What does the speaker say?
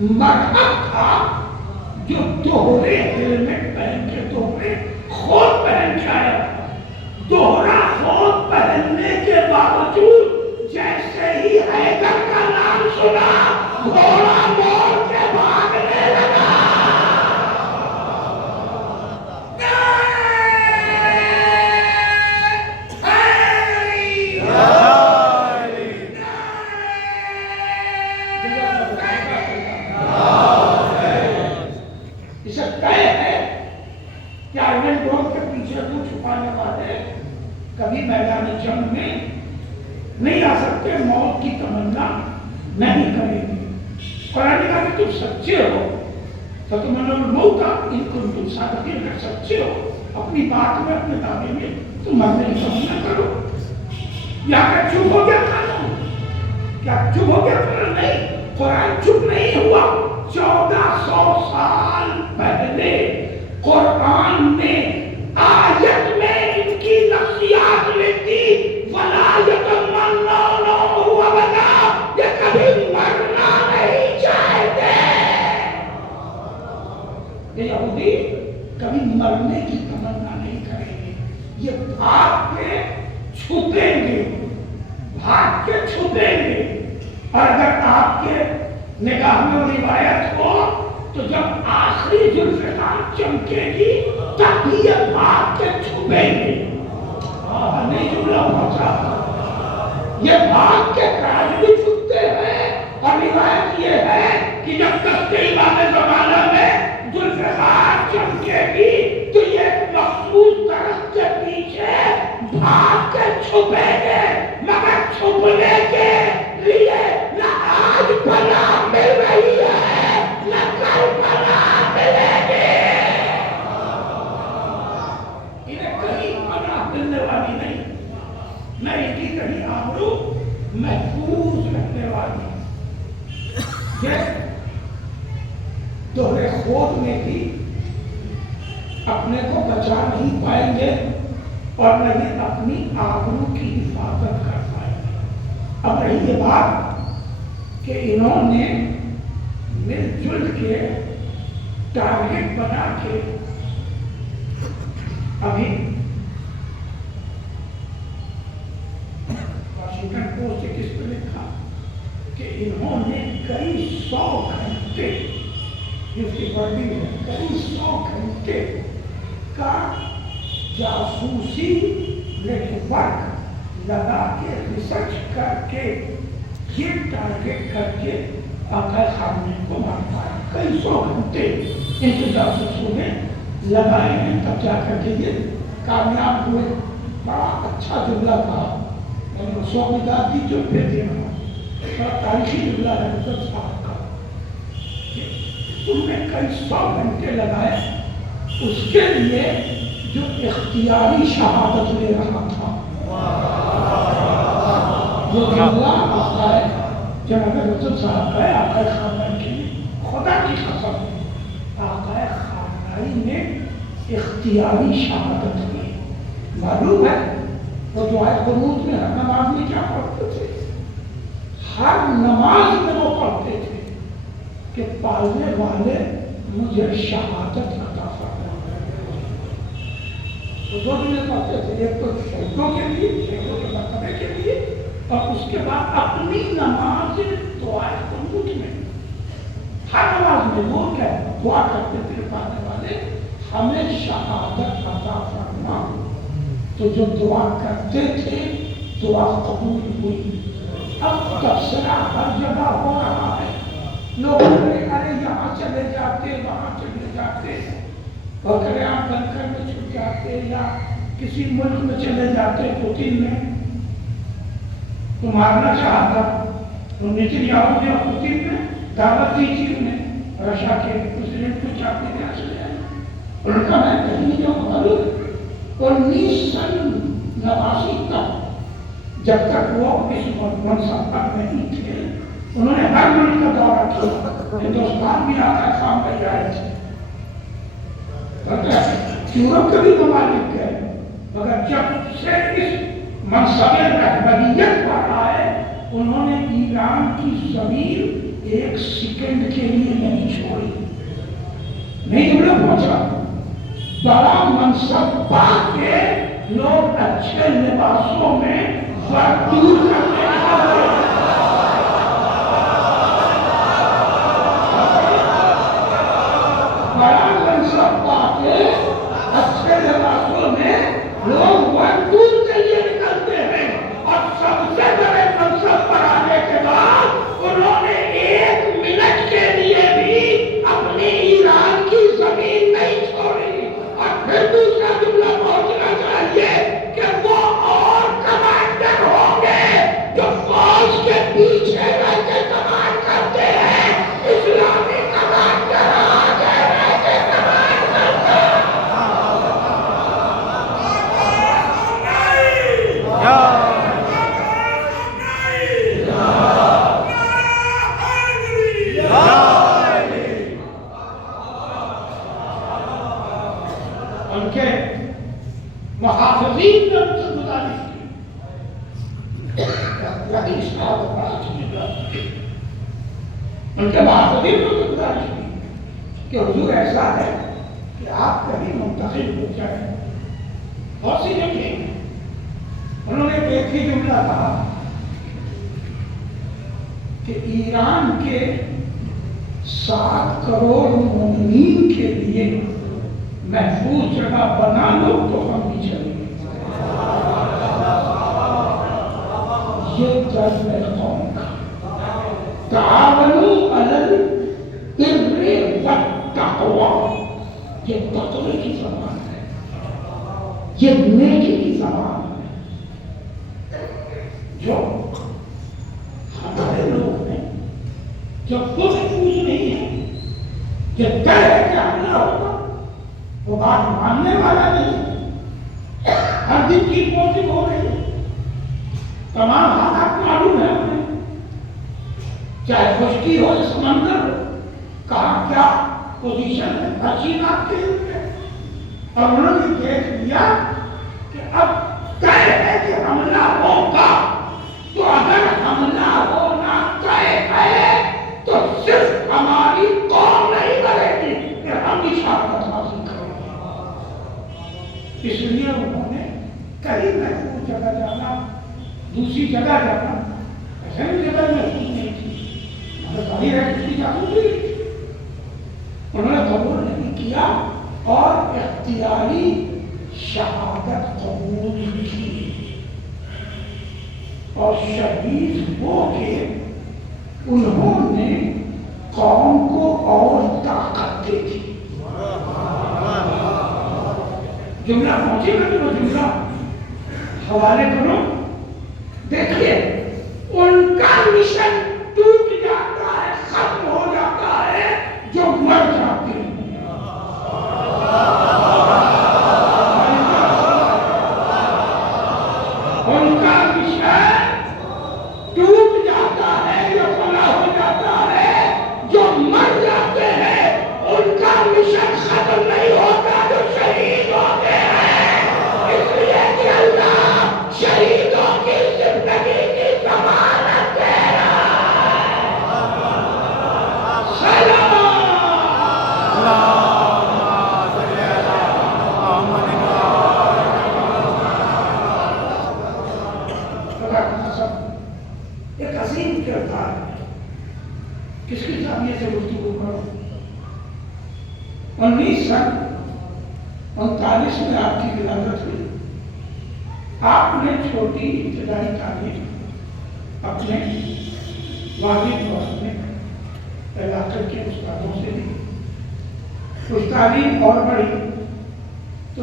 مرحب تھا جو دوہرے ہیلمٹ پہن کے دوہرے خوت پہن کے آیا تھا. دوہرا خوت پہننے کے باوجود جیسے ہی حیدر کا نام سنا گھوڑا موڑ کے بھاگنے لگا. اسے طے ہے کہ آئرن ڈور کے پیچھے کو چھپانے والے کبھی میدان جنگ میں نہیں آ سکتے، موت کی تمنا نہیں کریں گے. قرآن نے کہا کہ تم سچے ہو تو تمہارا الموت ان کنتم صادقین، اگر سچے ہو اپنی بات میں اپنے دعوے میں تم مرنے کی تمنا کرو. یا کہ چپ ہو گیا قانون؟ کیا چپ ہو گیا قرآن؟ نہیں، قرآن چپ نہیں ہوا. 1400 سال پہلے قرآن نے آیت میں ان کی نفسیات لکھی، وَلَا يَتَمَنَّوْنَهُ أَبَدًا، یہ کبھی مرنا نہیں چاہتے. یہ یہودی کبھی مرنے کی تمنا نہیں کریں گے. یہ بھاگ کے چھپیں گے، بھاگ کے چھپیں گے. اور اگر آپ کے نگاہ میں روایت ہو تو جب آخری ذوالفقار چمکے گی تب بھی یہ بھاگ کے چھپیں گے. نہیں جملہ پہنچا، یہ بھاگ کے کاج بھی چھپتے ہیں. اور روایت یہ ہے کہ جب کشتے امام زمانہ میں ذوالفقار چمکے گی تو یہ ایک مخصوص درخت کے پیچھے بھاگ کے چھپیں گے. مگر چھپنے کے لیے نہ آج پناہ مل رہی ہے نہ کل پناہ ملے گی. انہیں کہیں پناہ ملنے والی نہیں، نہ ان کی کہیں آبرو محفوظ رکھنے والی. یہ دوہرے خوت میں بھی اپنے کو بچا نہیں پائیں گے اور نہ ہی اپنی آبرو کی حفاظت کر پائیں گے. اب رہی یہ بات کہ انہوں نے مل جل کے ٹارگٹ بنا کے ابھی واشنگٹن پوسٹ سے کس نے لکھا کہ انہوں نے کئی 100 گھنٹے، اس کی ورڈنگ ہے، کئی 100 گھنٹے کا جاسوسی نیٹ ورک لگا کے ریسرچ کر کے یہ ٹارگٹ کر کے آقا خامنہئی کو مار پائے. کئی 100 گھنٹے ان کے جاسوسوں نے لگائے ہیں تب جا کر کے یہ کامیاب ہوئے. بڑا اچھا جملہ تھا، میں نے 100 مداد کی جو بھیجے ہوں، بڑا تاریخی جملہ ہے حضرت صاحب کا کہ تم نے کئی 100 گھنٹے لگائے اس کے لیے جو اختیاری شہادت لے رہا تھا. وہ جملہ آقا جناب حضرت صاحب کا ہے. آقا خامنہئی کے لیے خدا کی قسم آقا خامنہئی نے اختیاری شہادت لی. معلوم ہے وہ دعائے قنوت میں ہر نماز میں کیا پڑھتے تھے؟ ہر نماز میں وہ پڑھتے تھے کہ پالنے والے مجھے شہادت عطا فرما. تو دو چیزیں پڑھتے تھے، ایک تو شہیدوں کے لیے، شہیدوں کے مرتبے کے لیے، اور اس کے بعد اپنی نماز دعائے قنوت میں ہر نماز میں وہ کیا دعا کرتے تھے پانے والے ہمیں شہادت عطا فرما. تو جو دعا کرتے تھے دعا قبول ہوئی. اب تبصرہ ہر جگہ ہو رہا ہے، لوگ ارے یہاں چلے جاتے وہاں چلے جاتے، اور ارے آپ بنکر میں چھپ جاتے یا کسی ملک میں چلے جاتے پوتین میں تو مارنا چاہا تھا تو نیتنیاہو نے پوتین میں دعوت دی تھی انہیں رشیا کے پریزیڈنٹ کو چاہتے تھے چلے آئے. ان کا میں کہیں نہیں جاؤں معلوم 1989 تک جب تک وہ اس منصب پر نہیں تھے انہوں نے ہر ملک کا دورہ کیا. ہندوستان بھی آقا خامنہئی آئے تھے، یورپ کے بھی ممالک گئے، مگر جب سے اس منصب رہبریت پر آئے انہوں نے ایران کی ضمیر ایک سیکنڈ کے لیے نہیں چھوڑی، نہیں جملہ پہنچا، بڑا منصب پا کے لوگ اچھے لباسوں میں دور کرتے ہیں، بڑا منصب پا کے اچھے لباسوں میں لوگ دور کے لیے نکلتے ہیں، اور سب سے بڑے منصب پر آنے کے بعد انہوں نے 1 منٹ کے لیے بھی اپنی ایران کی زمین نہیں چھوڑی۔ اور پھر دوسرا جملہ پہنچنا چاہیے کہ وہ اور کمانڈر ہوں گے جو فوج کے پیچھے رہ کے کمانڈ کرتے ہیں، اسلامی کمانڈر آگے رہ کے کمانڈ کرتے ہیں۔ ان کے محافظین نے ان سے گزارش کی، ان کے محافظین نے ان سے گزارش کی کہ حضور ایسا ہے کہ آپ کبھی منتخب ہو جائیں، بہت سی جگہ انہوں نے ایک ہی جملہ کہا کہ ایران کے 7 کروڑ مومنین کے لیے محفوظ جگہ بنا لو تو ہم بھی چلیں گے۔ یہ جذب قوم کا تعاونوا علی البر والتقوی، یہ تقوی کی زبان ہے، یہ نیکی کی زبان ہے، جو ہمارے لوگ ہیں جب خود محفوظ نہیں ہے، جب طے ہے کہ حملہ ہوگا، وہ بات ماننے والا نہیں، ہر دن کی پوزنگ ہو رہی ہے، تمام حالات معلوم ہے ہمیں، چاہے خشکی ہو یا سمندر ہو، کہاں کیا پوزیشن ہے، ہر چیز آپ کے لیے، اور انہوں نے دیکھ لیا کہ اب طے ہے کہ حملہ ہوگا، تو اگر حملہ ہونا طے ہے تو صرف ہماری قوم نہیں کرے گی کہ ہم بھی شہادت حاصل کریں گے۔ اس لیے انہوں نے کہیں محفوظ جگہ جانا، دوسری جگہ جانا، ایسے بھی جگہ محفوظ نہیں تھی، مگر ظاہر ہے کہ جاسوسی تھی، انہوں نے قبول نہیں کیا اور اختیاری شہادت قبول کی، اور شہید ہو کے انہوں نے قوم کو اور طاقت دے دی۔ جملہ پہنچے گا تو وہ جملہ حوالے کرو، دیکھیے ان کا مشن ٹوٹ جاتا ہے، ختم ہو جاتا ہے جو مر جاتے ہیں۔ ان کا مشن ٹوٹ جاتا ہے یا فنا ہو جاتا ہے جو مر جاتے ہیں، ان کا مشن ختم نہیں ہوتا جو شہید ہوتے ہیں، اس لیے کہ اللہ شہیدوں کی زندگی کی ضمانت دے رہا ہے۔ سلام ایک عظیم کردار ہے، کس کی زاویے سے گفتگو کرو۔ 1939 میں آپ کی ولادت ہوئی، آپ نے چھوٹی ابتدائی تعلیم اپنے والد اور اپنے علاقے کے استادوں سے لی، کچھ تعلیم اور بڑی